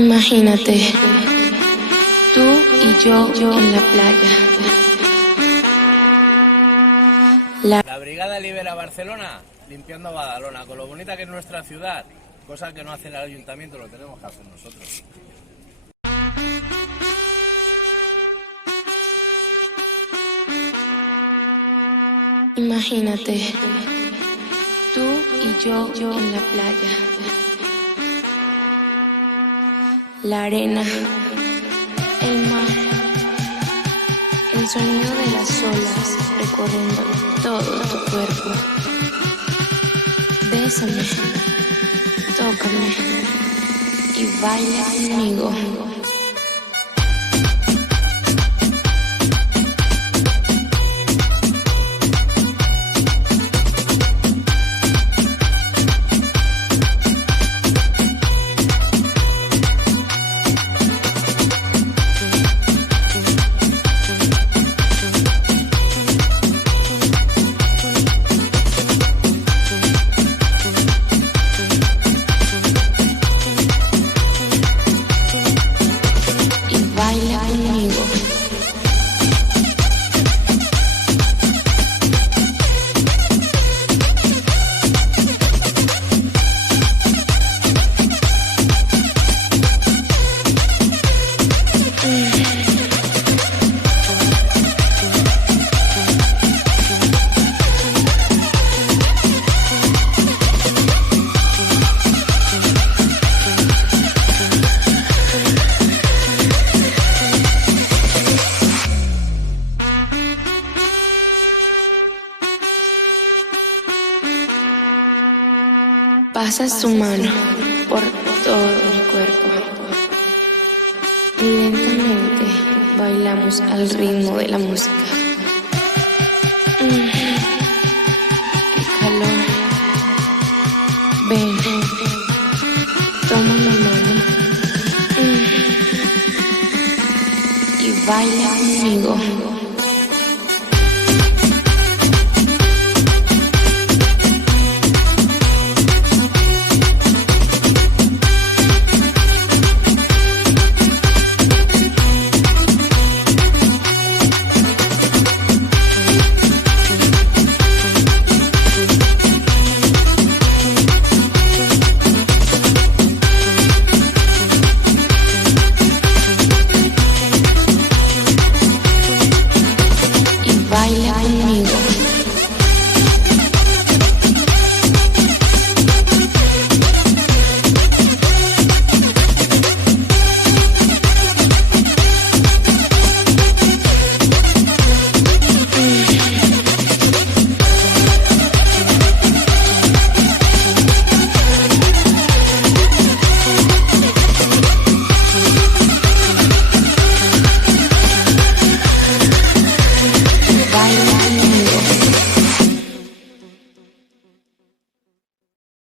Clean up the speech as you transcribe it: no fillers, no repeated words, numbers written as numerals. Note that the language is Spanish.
Imagínate, tú y yo en la playa. La Brigada Libera Barcelona limpiando Badalona, con lo bonita que es nuestra ciudad, cosa que no hace el ayuntamiento, lo tenemos que hacer nosotros. Imagínate, tú y yo en la playa. La arena, el mar, el sonido de las olas recorriendo todo tu cuerpo. Bésame, tócame y baila conmigo. Pasa su mano por todo el cuerpo y lentamente bailamos al ritmo de la música. ¡Qué calor! Ven, toma mi mano y baila conmigo.